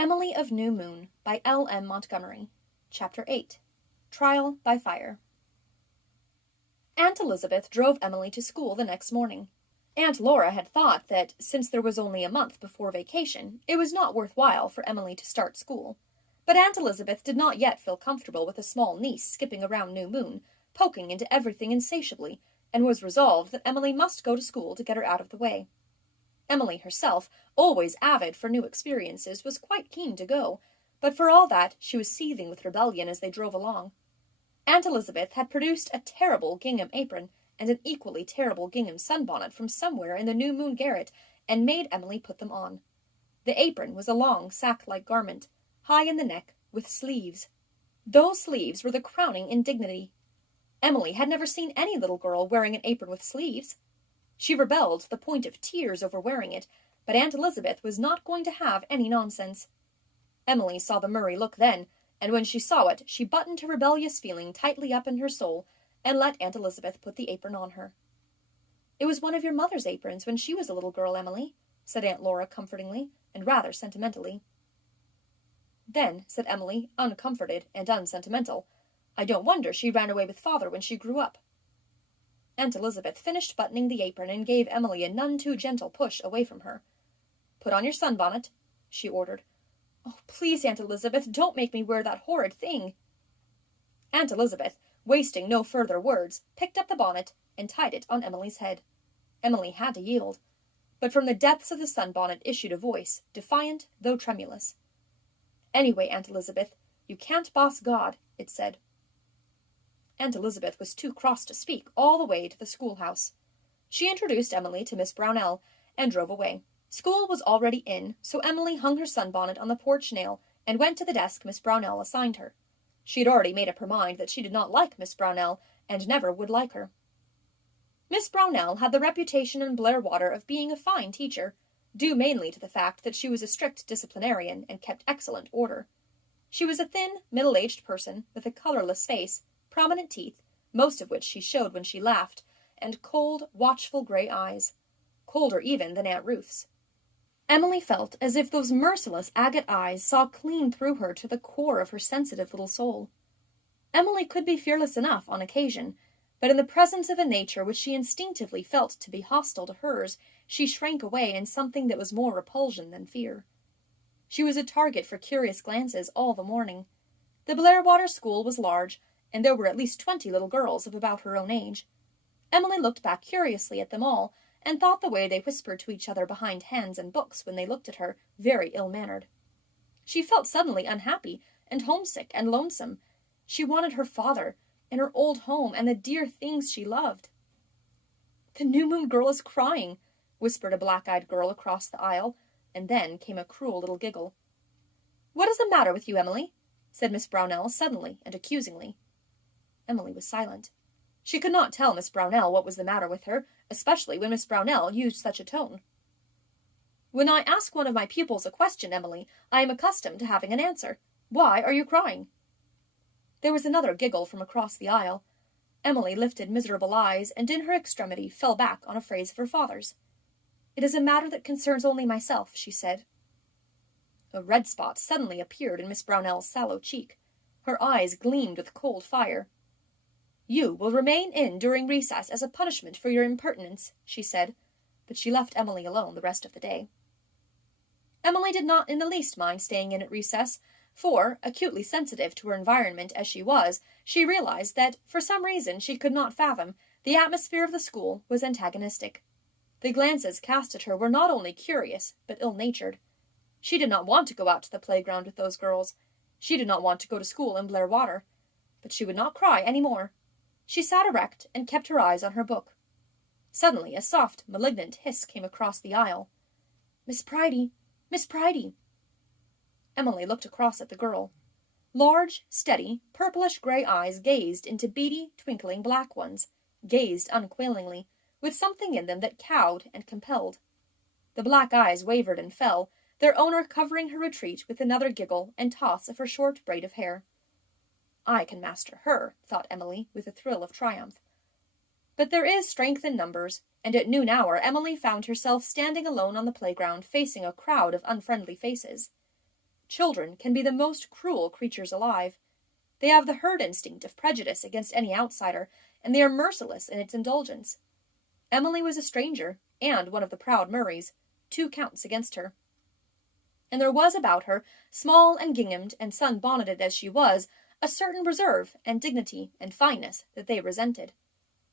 Emily of New Moon by L.M. Montgomery. Chapter 8. Trial by Fire. Aunt Elizabeth drove Emily to school the next morning. Aunt Laura had thought that, since there was only a month before vacation, it was not worthwhile for Emily to start school. But Aunt Elizabeth did not yet feel comfortable with a small niece skipping around New Moon, poking into everything insatiably, and was resolved that Emily must go to school to get her out of the way. Emily herself, always avid for new experiences, was quite keen to go, but for all that she was seething with rebellion as they drove along. Aunt Elizabeth had produced a terrible gingham apron and an equally terrible gingham sunbonnet from somewhere in the New Moon garret, and made Emily put them on. The apron was a long sack-like garment, high in the neck, with sleeves. Those sleeves were the crowning indignity. Emily had never seen any little girl wearing an apron with sleeves. She rebelled to the point of tears over wearing it, but Aunt Elizabeth was not going to have any nonsense. Emily saw the Murray look then, and when she saw it, she buttoned her rebellious feeling tightly up in her soul, and let Aunt Elizabeth put the apron on her. "It was one of your mother's aprons when she was a little girl, Emily," said Aunt Laura comfortingly, and rather sentimentally. "Then," said Emily, uncomforted and unsentimental, "I don't wonder she ran away with father when she grew up." Aunt Elizabeth finished buttoning the apron and gave Emily a none-too-gentle push away from her. "Put on your sunbonnet," she ordered. "Oh, please, Aunt Elizabeth, don't make me wear that horrid thing." Aunt Elizabeth, wasting no further words, picked up the bonnet and tied it on Emily's head. Emily had to yield, but from the depths of the sunbonnet issued a voice, defiant though tremulous. "Anyway, Aunt Elizabeth, you can't boss God," it said. Aunt Elizabeth was too cross to speak all the way to the schoolhouse. She introduced Emily to Miss Brownell and drove away. School was already in, so Emily hung her sunbonnet on the porch nail and went to the desk Miss Brownell assigned her. She had already made up her mind that she did not like Miss Brownell and never would like her. Miss Brownell had the reputation in Blairwater of being a fine teacher, due mainly to the fact that she was a strict disciplinarian and kept excellent order. She was a thin, middle-aged person with a colorless face, prominent teeth, most of which she showed when she laughed, and cold, watchful gray eyes, colder even than Aunt Ruth's. Emily felt as if those merciless agate eyes saw clean through her to the core of her sensitive little soul. Emily could be fearless enough on occasion, but in the presence of a nature which she instinctively felt to be hostile to hers, she shrank away in something that was more repulsion than fear. She was a target for curious glances all the morning. The Blairwater school was large, and there were at least 20 little girls of about her own age. Emily looked back curiously at them all, and thought the way they whispered to each other behind hands and books when they looked at her very ill-mannered. She felt suddenly unhappy and homesick and lonesome. She wanted her father, and her old home, and the dear things she loved. "The New Moon girl is crying," whispered a black-eyed girl across the aisle, and then came a cruel little giggle. "What is the matter with you, Emily?" said Miss Brownell suddenly and accusingly. Emily was silent. She could not tell Miss Brownell what was the matter with her, especially when Miss Brownell used such a tone. "When I ask one of my pupils a question, Emily, I am accustomed to having an answer. Why are you crying?" There was another giggle from across the aisle. Emily lifted miserable eyes, and in her extremity fell back on a phrase of her father's. "It is a matter that concerns only myself," she said. A red spot suddenly appeared in Miss Brownell's sallow cheek. Her eyes gleamed with cold fire. "You will remain in during recess as a punishment for your impertinence," she said, but she left Emily alone the rest of the day. Emily did not in the least mind staying in at recess, for, acutely sensitive to her environment as she was, she realized that, for some reason she could not fathom, the atmosphere of the school was antagonistic. The glances cast at her were not only curious, but ill-natured. She did not want to go out to the playground with those girls. She did not want to go to school in Blairwater. But she would not cry any more. She sat erect and kept her eyes on her book. Suddenly a soft, malignant hiss came across the aisle. "Miss Pridey! Miss Pridey!" Emily looked across at the girl. Large, steady, purplish-gray eyes gazed into beady, twinkling black ones, gazed unquailingly, with something in them that cowed and compelled. The black eyes wavered and fell, their owner covering her retreat with another giggle and toss of her short braid of hair. "I can master her," thought Emily, with a thrill of triumph. But there is strength in numbers, and at noon hour Emily found herself standing alone on the playground facing a crowd of unfriendly faces. Children can be the most cruel creatures alive. They have the herd instinct of prejudice against any outsider, and they are merciless in its indulgence. Emily was a stranger, and one of the proud Murrays, 2 counts against her. And there was about her, small and ginghamed and sun-bonneted as she was, a certain reserve and dignity and fineness that they resented.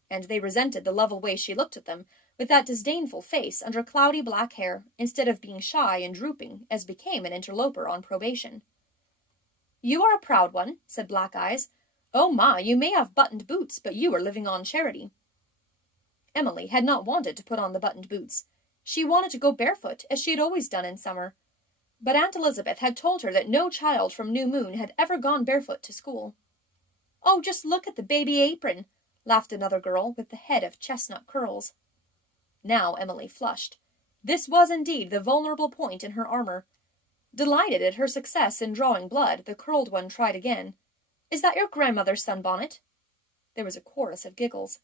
And they resented the level way she looked at them, with that disdainful face under cloudy black hair, instead of being shy and drooping, as became an interloper on probation. "You are a proud one," said Black Eyes. "Oh my, you may have buttoned boots, but you are living on charity." Emily had not wanted to put on the buttoned boots. She wanted to go barefoot, as she had always done in summer. But Aunt Elizabeth had told her that no child from New Moon had ever gone barefoot to school. "Oh, just look at the baby apron," laughed another girl with the head of chestnut curls. Now Emily flushed. This was indeed the vulnerable point in her armor. Delighted at her success in drawing blood, the curled one tried again. "Is that your grandmother's sunbonnet?" There was a chorus of giggles.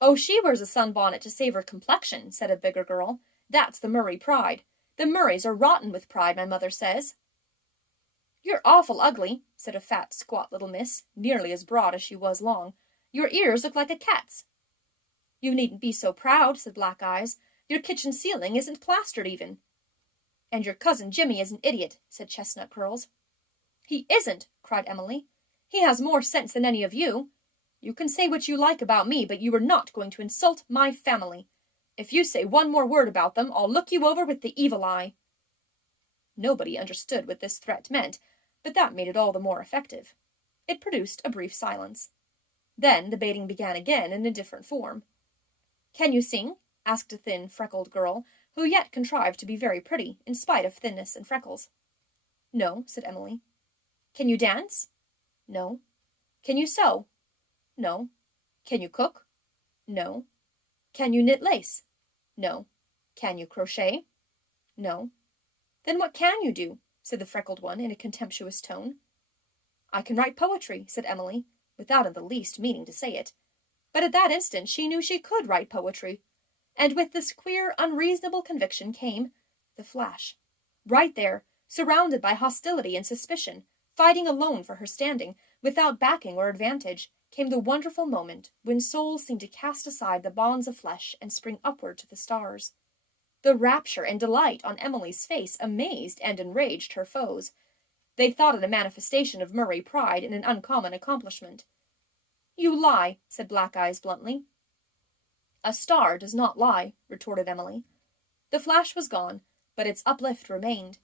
"Oh, she wears a sunbonnet to save her complexion," said a bigger girl. "That's the Murray pride. The Murrays are rotten with pride, my mother says." "You're awful ugly," said a fat, squat little miss, nearly as broad as she was long. "Your ears look like a cat's." "You needn't be so proud," said Black Eyes. "Your kitchen ceiling isn't plastered even." "And your cousin Jimmy is an idiot," said Chestnut Curls. "He isn't," cried Emily. "He has more sense than any of you. You can say what you like about me, but you are not going to insult my family. If you say one more word about them, I'll look you over with the evil eye." Nobody understood what this threat meant, but that made it all the more effective. It produced a brief silence. Then the baiting began again in a different form. "Can you sing?" asked a thin, freckled girl, who yet contrived to be very pretty, in spite of thinness and freckles. "No," said Emily. "Can you dance?" "No." "Can you sew?" "No." "Can you cook?" "No." "Can you knit lace?" "No." "Can you crochet?" "No." "Then what can you do?" said the freckled one in a contemptuous tone. "I can write poetry," said Emily, without in the least meaning to say it. But at that instant she knew she could write poetry. And with this queer, unreasonable conviction came the flash. Right there, surrounded by hostility and suspicion, fighting alone for her standing, without backing or advantage, came the wonderful moment when souls seemed to cast aside the bonds of flesh and spring upward to the stars. The rapture and delight on Emily's face amazed and enraged her foes. They thought it a manifestation of Murray pride in an uncommon accomplishment. "You lie," said Black Eyes bluntly. "A star does not lie," retorted Emily. The flash was gone, but its uplift remained.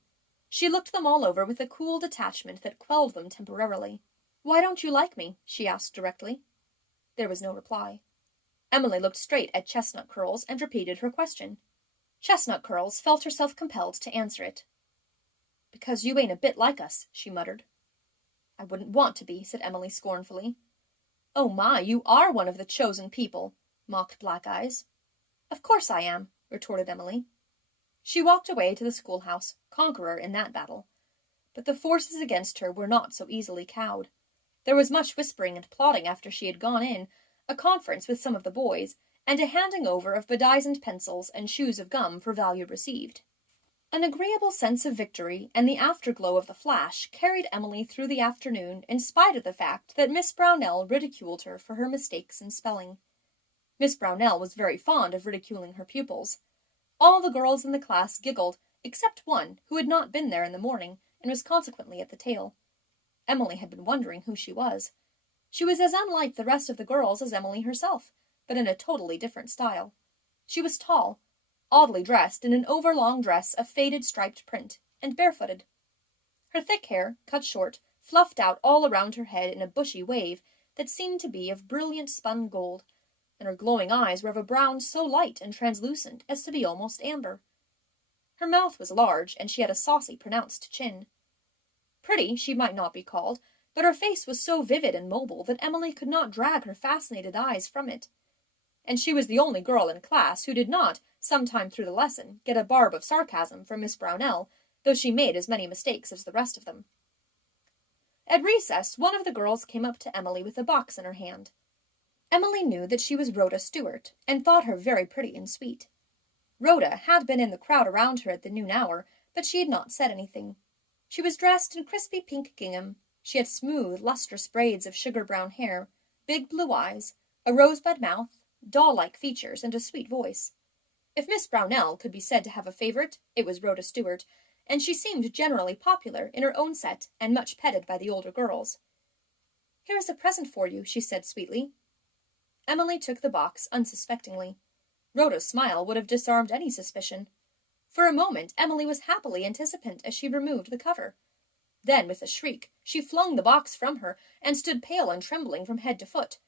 She looked them all over with a cool detachment that quelled them temporarily. "Why don't you like me?" she asked directly. There was no reply. Emily looked straight at Chestnut Curls and repeated her question. Chestnut Curls felt herself compelled to answer it. "Because you ain't a bit like us," she muttered. "I wouldn't want to be," said Emily scornfully. "Oh my, you are one of the chosen people," mocked Black Eyes. "Of course I am," retorted Emily. She walked away to the schoolhouse, conqueror in that battle. But the forces against her were not so easily cowed. There was much whispering and plotting after she had gone in, a conference with some of the boys, and a handing over of bedizened pencils and shoes of gum for value received. An agreeable sense of victory and the afterglow of the flash carried Emily through the afternoon in spite of the fact that Miss Brownell ridiculed her for her mistakes in spelling. Miss Brownell was very fond of ridiculing her pupils. All the girls in the class giggled, except one who had not been there in the morning and was consequently at the tail. Emily had been wondering who she was. She was as unlike the rest of the girls as Emily herself, but in a totally different style. She was tall, oddly dressed in an overlong dress of faded striped print, and barefooted. Her thick hair, cut short, fluffed out all around her head in a bushy wave that seemed to be of brilliant spun gold, and her glowing eyes were of a brown so light and translucent as to be almost amber. Her mouth was large, and she had a saucy, pronounced chin. Pretty she might not be called, but her face was so vivid and mobile that Emily could not drag her fascinated eyes from it. And she was the only girl in class who did not, sometime through the lesson, get a barb of sarcasm from Miss Brownell, though she made as many mistakes as the rest of them. At recess, one of the girls came up to Emily with a box in her hand. Emily knew that she was Rhoda Stewart, and thought her very pretty and sweet. Rhoda had been in the crowd around her at the noon hour, but she had not said anything. She was dressed in crispy pink gingham. She had smooth, lustrous braids of sugar-brown hair, big blue eyes, a rosebud mouth, doll-like features, and a sweet voice. If Miss Brownell could be said to have a favorite, it was Rhoda Stewart, and she seemed generally popular in her own set and much petted by the older girls. "Here is a present for you," she said sweetly. Emily took the box unsuspectingly. Rhoda's smile would have disarmed any suspicion. For a moment Emily was happily anticipant as she removed the cover. Then, with a shriek, she flung the box from her and stood pale and trembling from head to foot.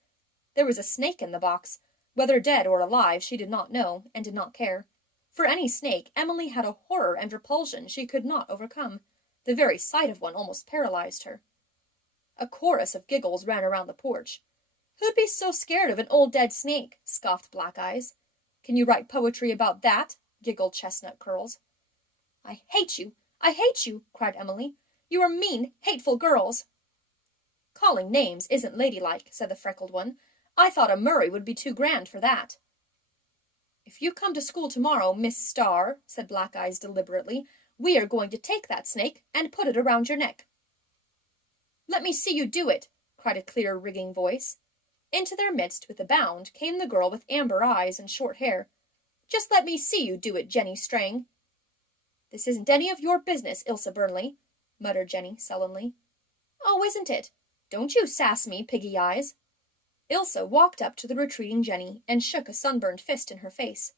There was a snake in the box. Whether dead or alive she did not know, and did not care. For any snake, Emily had a horror and repulsion she could not overcome. The very sight of one almost paralyzed her. A chorus of giggles ran around the porch. "Who'd be so scared of an old dead snake?" scoffed Black Eyes. "Can you write poetry about that?" giggled Chestnut Curls. "I hate you! I hate you!" cried Emily. "You are mean, hateful girls!" "Calling names isn't ladylike," said the freckled one. "I thought a Murray would be too grand for that." "If you come to school tomorrow, Miss Starr," said Black Eyes deliberately, "we are going to take that snake and put it around your neck." "Let me see you do it!" cried a clear, ringing voice. Into their midst, with a bound, came the girl with amber eyes and short hair. "Just let me see you do it, Jenny Strang." "This isn't any of your business, Ilse Burnley," muttered Jenny sullenly. "Oh, isn't it? Don't you sass me, Piggy Eyes." Ilse walked up to the retreating Jenny and shook a sunburned fist in her face.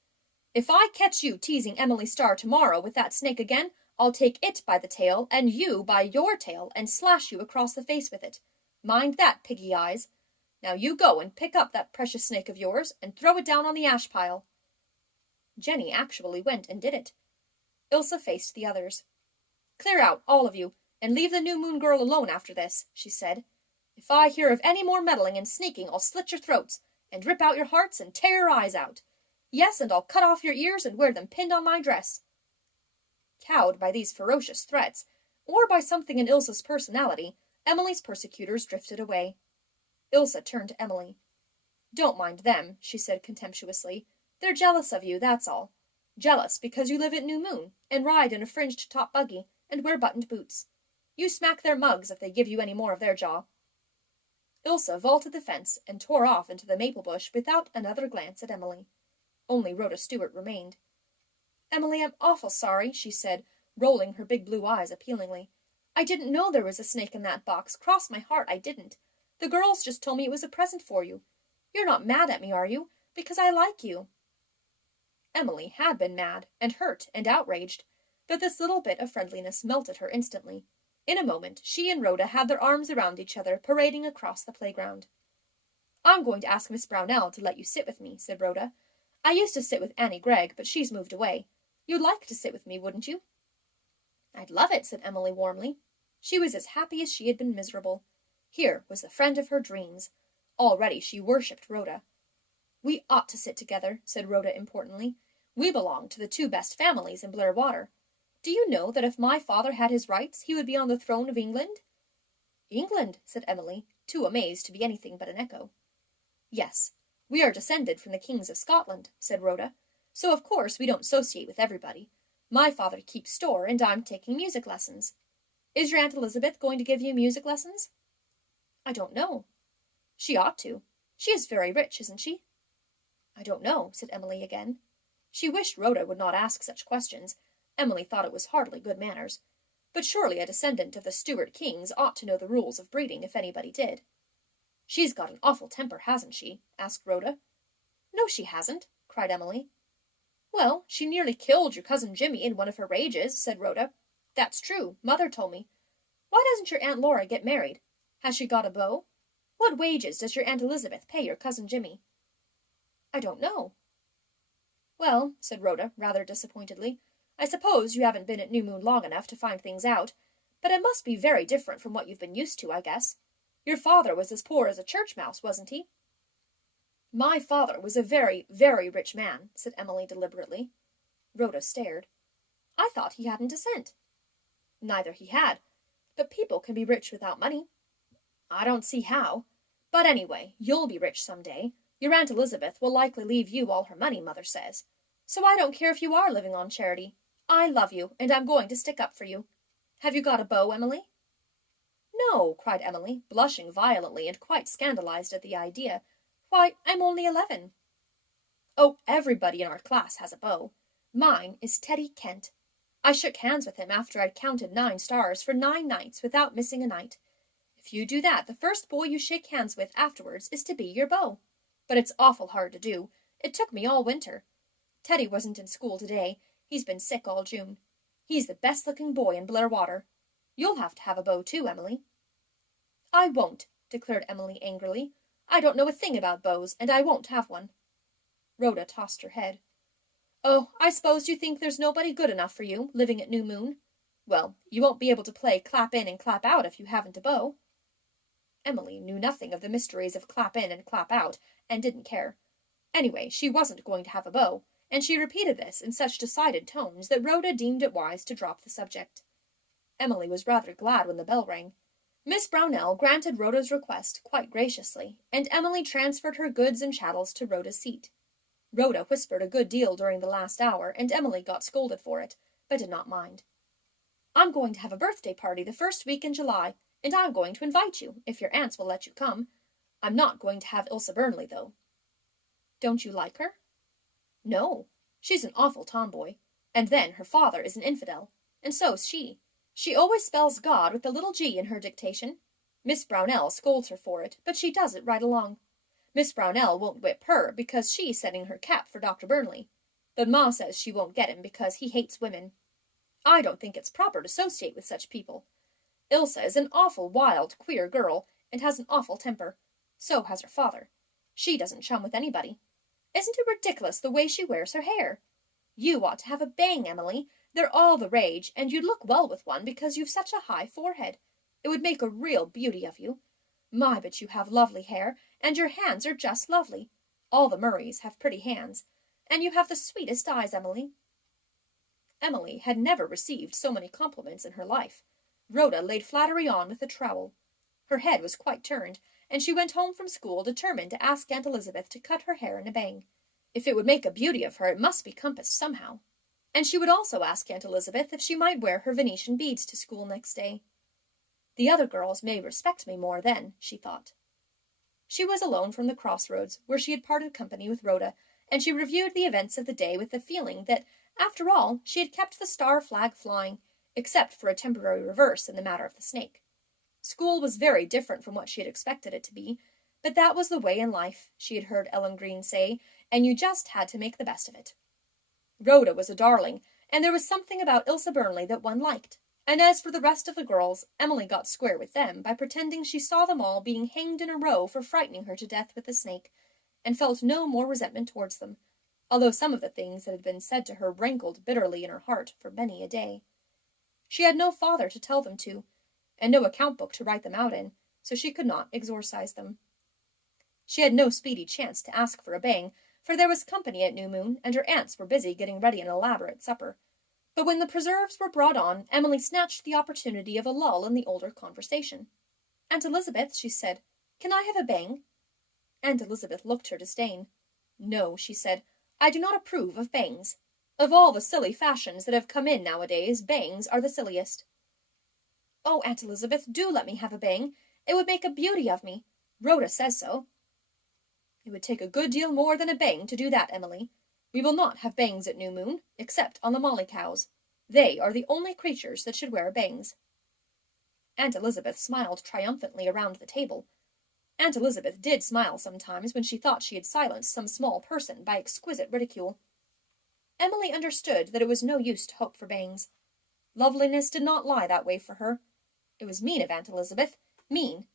"If I catch you teasing Emily Starr tomorrow with that snake again, I'll take it by the tail and you by your tail and slash you across the face with it. Mind that, Piggy Eyes. Now you go and pick up that precious snake of yours and throw it down on the ash pile." Jenny actually went and did it. Ilse faced the others. "Clear out, all of you, and leave the New Moon Girl alone after this," she said. "If I hear of any more meddling and sneaking, I'll slit your throats, and rip out your hearts, and tear your eyes out. Yes, and I'll cut off your ears and wear them pinned on my dress." Cowed by these ferocious threats, or by something in Ilse's personality, Emily's persecutors drifted away. Ilse turned to Emily. "Don't mind them," she said contemptuously. "They're jealous of you, that's all. Jealous because you live at New Moon, and ride in a fringed-top buggy, and wear buttoned boots. You smack their mugs if they give you any more of their jaw." Ilse vaulted the fence and tore off into the maple bush without another glance at Emily. Only Rhoda Stewart remained. "Emily, I'm awful sorry," she said, rolling her big blue eyes appealingly. "I didn't know there was a snake in that box. Cross my heart, I didn't. The girls just told me it was a present for you. You're not mad at me, are you? Because I like you." Emily had been mad, and hurt, and outraged, but this little bit of friendliness melted her instantly. In a moment, she and Rhoda had their arms around each other, parading across the playground. "I'm going to ask Miss Brownell to let you sit with me," said Rhoda. "I used to sit with Annie Gregg, but she's moved away. You'd like to sit with me, wouldn't you?" "I'd love it," said Emily warmly. She was as happy as she had been miserable. Here was the friend of her dreams. Already she worshipped Rhoda. "We ought to sit together," said Rhoda importantly. "We belong to the two best families in Blairwater. Do you know that if my father had his rights, he would be on the throne of England?" "England," said Emily, too amazed to be anything but an echo. "Yes, we are descended from the kings of Scotland," said Rhoda, "so of course we don't associate with everybody. My father keeps store, and I'm taking music lessons. Is your Aunt Elizabeth going to give you music lessons?" "I don't know." "She ought to. She is very rich, isn't she?" "I don't know," said Emily again. She wished Rhoda would not ask such questions. Emily thought it was hardly good manners. But surely a descendant of the Stuart kings ought to know the rules of breeding if anybody did. "She's got an awful temper, hasn't she?" asked Rhoda. "No, she hasn't," cried Emily. "Well, she nearly killed your cousin Jimmy in one of her rages," said Rhoda. "That's true. Mother told me. Why doesn't your Aunt Laura get married? Has she got a beau? What wages does your Aunt Elizabeth pay your cousin Jimmy?" "I don't know." "Well," said Rhoda, rather disappointedly, "I suppose you haven't been at New Moon long enough to find things out, but it must be very different from what you've been used to, I guess. Your father was as poor as a church mouse, wasn't he?" "My father was a very, very rich man," said Emily deliberately. Rhoda stared. "I thought he hadn't a cent." "Neither he had. But people can be rich without money." "I don't see how. But anyway, you'll be rich some day. Your Aunt Elizabeth will likely leave you all her money, Mother says. So I don't care if you are living on charity. I love you, and I'm going to stick up for you. Have you got a beau, Emily?" "No," cried Emily, blushing violently and quite scandalized at the idea. "Why, I'm only 11." "Oh, everybody in our class has a beau. Mine is Teddy Kent. I shook hands with him after I'd counted 9 stars for 9 nights without missing a night. If you do that, the first boy you shake hands with afterwards is to be your beau. But it's awful hard to do. It took me all winter. Teddy wasn't in school today. He's been sick all June. He's the best-looking boy in Blairwater. You'll have to have a beau too, Emily." "I won't," declared Emily angrily. "I don't know a thing about beaux, and I won't have one." Rhoda tossed her head. "Oh, I suppose you think there's nobody good enough for you, living at New Moon? Well, you won't be able to play clap in and clap out if you haven't a beau." Emily knew nothing of the mysteries of clap in and clap out, and didn't care. Anyway, she wasn't going to have a beau, and she repeated this in such decided tones that Rhoda deemed it wise to drop the subject. Emily was rather glad when the bell rang. Miss Brownell granted Rhoda's request quite graciously, and Emily transferred her goods and chattels to Rhoda's seat. Rhoda whispered a good deal during the last hour, and Emily got scolded for it, but did not mind. "I'm going to have a birthday party the first week in July, and I'm going to invite you, if your aunts will let you come. I'm not going to have Ilse Burnley, though." "Don't you like her?" "No. She's an awful tomboy. And then her father is an infidel, and so's she. She always spells God with a little g in her dictation. Miss Brownell scolds her for it, but she does it right along. Miss Brownell won't whip her because she's setting her cap for Dr. Burnley, but Ma says she won't get him because he hates women. I don't think it's proper to associate with such people. Ilse is an awful wild, queer girl, and has an awful temper. So has her father. She doesn't chum with anybody. Isn't it ridiculous the way she wears her hair? You ought to have a bang, Emily. They're all the rage, and you'd look well with one because you've such a high forehead. It would make a real beauty of you. My, but you have lovely hair, and your hands are just lovely. All the Murrays have pretty hands, and you have the sweetest eyes, Emily." Emily had never received so many compliments in her life. Rhoda laid flattery on with a trowel. Her head was quite turned, and she went home from school determined to ask Aunt Elizabeth to cut her hair in a bang. If it would make a beauty of her, it must be compassed somehow. And she would also ask Aunt Elizabeth if she might wear her Venetian beads to school next day. The other girls may respect me more then, she thought. She was alone from the crossroads, where she had parted company with Rhoda, and she reviewed the events of the day with the feeling that, after all, she had kept the star flag flying, except for a temporary reverse in the matter of the snake. School was very different from what she had expected it to be, but that was the way in life, she had heard Ellen Green say, and you just had to make the best of it. Rhoda was a darling, and there was something about Ilse Burnley that one liked. And as for the rest of the girls, Emily got square with them by pretending she saw them all being hanged in a row for frightening her to death with the snake, and felt no more resentment towards them, although some of the things that had been said to her rankled bitterly in her heart for many a day. She had no father to tell them to, and no account book to write them out in, so she could not exorcise them. She had no speedy chance to ask for a bang, for there was company at New Moon, and her aunts were busy getting ready an elaborate supper. But when the preserves were brought on, Emily snatched the opportunity of a lull in the older conversation. "Aunt Elizabeth," she said, "can I have a bang?" Aunt Elizabeth looked her disdain. "No," she said, "I do not approve of bangs. Of all the silly fashions that have come in nowadays, bangs are the silliest." "Oh, Aunt Elizabeth, do let me have a bang. It would make a beauty of me. Rhoda says so." "It would take a good deal more than a bang to do that, Emily. We will not have bangs at New Moon, except on the Molly cows. They are the only creatures that should wear bangs." Aunt Elizabeth smiled triumphantly around the table. Aunt Elizabeth did smile sometimes when she thought she had silenced some small person by exquisite ridicule. Emily understood that it was no use to hope for bangs. Loveliness did not lie that way for her. It was mean of Aunt Elizabeth, mean.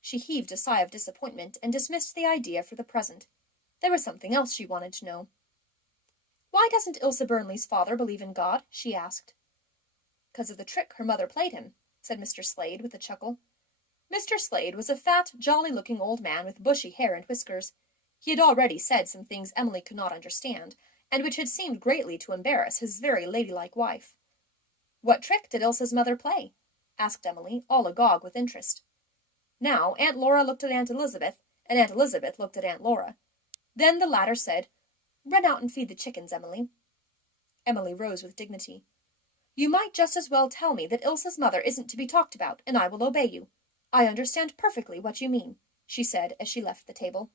She heaved a sigh of disappointment and dismissed the idea for the present. There was something else she wanted to know. "Why doesn't Ilse Burnley's father believe in God?" she asked. "'Cause of the trick her mother played him," said Mr. Slade with a chuckle. Mr. Slade was a fat, jolly-looking old man with bushy hair and whiskers. He had already said some things Emily could not understand, and which had seemed greatly to embarrass his very ladylike wife. "What trick did Ilse's mother play?" asked Emily, all agog with interest. Now Aunt Laura looked at Aunt Elizabeth, and Aunt Elizabeth looked at Aunt Laura. Then the latter said, "Run out and feed the chickens, Emily." Emily rose with dignity. You might just as well tell me that Ilse's mother isn't to be talked about, and I will obey you. I understand perfectly what you mean," she said as she left the table.